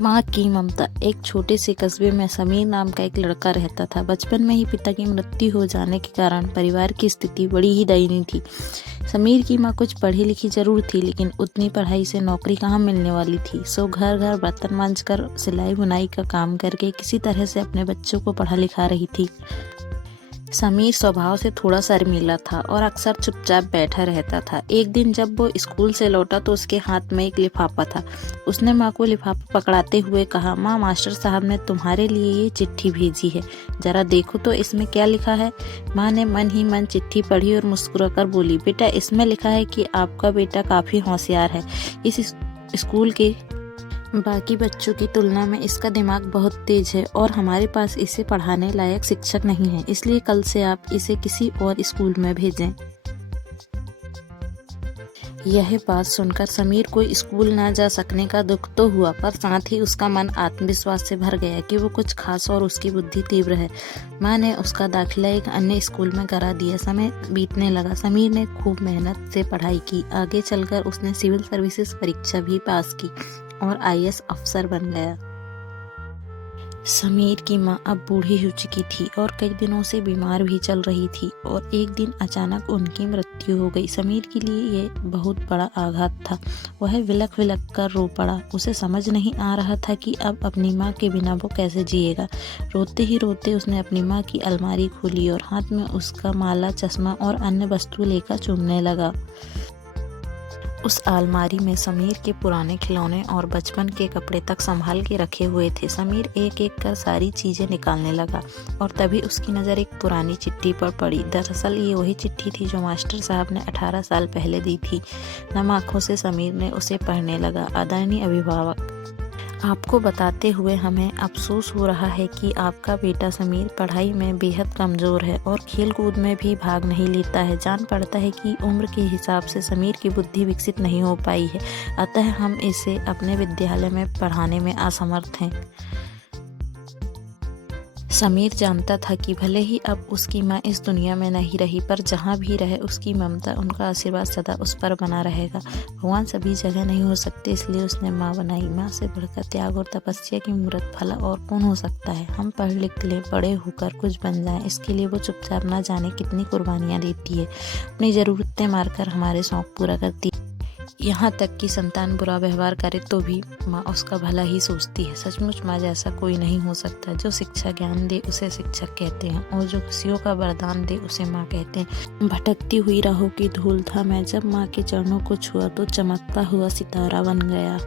माँ की ममता। एक छोटे से कस्बे में समीर नाम का एक लड़का रहता था। बचपन में ही पिता की मृत्यु हो जाने के कारण परिवार की स्थिति बड़ी ही दयनीय थी। समीर की माँ कुछ पढ़ी लिखी जरूर थी, लेकिन उतनी पढ़ाई से नौकरी कहाँ मिलने वाली थी। सो घर घर बर्तन मांजकर सिलाई बुनाई का काम करके किसी तरह से अपने बच्चों को पढ़ा लिखा रही थी। समीर स्वभाव से थोड़ा शर्मीला था और अक्सर चुपचाप बैठा रहता था। एक दिन जब वो स्कूल से लौटा तो उसके हाथ में एक लिफाफा था। उसने माँ को लिफाफा पकड़ाते हुए कहा, माँ, मास्टर साहब ने तुम्हारे लिए ये चिट्ठी भेजी है, जरा देखो तो इसमें क्या लिखा है। माँ ने मन ही मन चिट्ठी पढ़ी और मुस्कुराकर बोली, बेटा, इसमें लिखा है कि आपका बेटा काफी होशियार है। इस स्कूल के बाकी बच्चों की तुलना में इसका दिमाग बहुत तेज है और हमारे पास इसे पढ़ाने लायक शिक्षक नहीं है, इसलिए कल से आप इसे किसी और स्कूल में भेजें। यह बात सुनकर समीर को स्कूल न जा सकने का दुख तो हुआ, पर साथ ही उसका मन आत्मविश्वास से भर गया कि वो कुछ खास और उसकी बुद्धि तीव्र है। माँ ने उसका दाखिला एक अन्य स्कूल में करा दिया। समय बीतने लगा। समीर ने खूब मेहनत से पढ़ाई की। आगे चलकर उसने सिविल सर्विसेज परीक्षा भी पास की और आईएएस अफसर बन गया। समीर की माँ अब बूढ़ी हो चुकी थी और कई दिनों से बीमार भी चल रही थी और एक दिन अचानक उनकी मृत्यु हो गई। समीर के लिए ये बहुत बड़ा आघात था। वह विलख विलख कर रो पड़ा। उसे समझ नहीं आ रहा था कि अब अपनी माँ के बिना वो कैसे जिएगा। रोते ही रोते उसने अपनी माँ की अलमारी खोली और हाथ में उसका माला, चश्मा और अन्य वस्तु लेकर चूमने लगा। उस अलमारी में समीर के पुराने खिलौने और बचपन के कपड़े तक संभाल के रखे हुए थे। समीर एक एक कर सारी चीजें निकालने लगा और तभी उसकी नज़र एक पुरानी चिट्ठी पर पड़ी। दरअसल ये वही चिट्ठी थी जो मास्टर साहब ने 18 साल पहले दी थी। नम आंखों से समीर ने उसे पढ़ने लगा। आदरणीय अभिभावक, आपको बताते हुए हमें अफसोस हो रहा है कि आपका बेटा समीर पढ़ाई में बेहद कमज़ोर है और खेल कूद में भी भाग नहीं लेता है। जान पड़ता है कि उम्र के हिसाब से समीर की बुद्धि विकसित नहीं हो पाई है, अतः हम इसे अपने विद्यालय में पढ़ाने में असमर्थ हैं। समीर जानता था कि भले ही अब उसकी माँ इस दुनिया में नहीं रही, पर जहाँ भी रहे उसकी ममता, उनका आशीर्वाद सदा उस पर बना रहेगा। भगवान सभी जगह नहीं हो सकते, इसलिए उसने माँ बनाई। माँ से बढ़कर त्याग और तपस्या की मूर्त फला और कौन हो सकता है। हम पढ़ लिख लें, बड़े होकर कुछ बन जाएं, इसके लिए वो चुपचाप ना जाने कितनी कुर्बानियाँ देती है। अपनी ज़रूरतें मारकर हमारे शौक पूरा करती है। यहाँ तक कि संतान बुरा व्यवहार करे तो भी माँ उसका भला ही सोचती है। सचमुच माँ जैसा कोई नहीं हो सकता। जो शिक्षा ज्ञान दे उसे शिक्षक कहते हैं और जो खुशियों का वरदान दे उसे माँ कहते हैं। भटकती हुई राहों की धूल था मैं, जब माँ के चरणों को छुआ तो चमकता हुआ सितारा बन गया।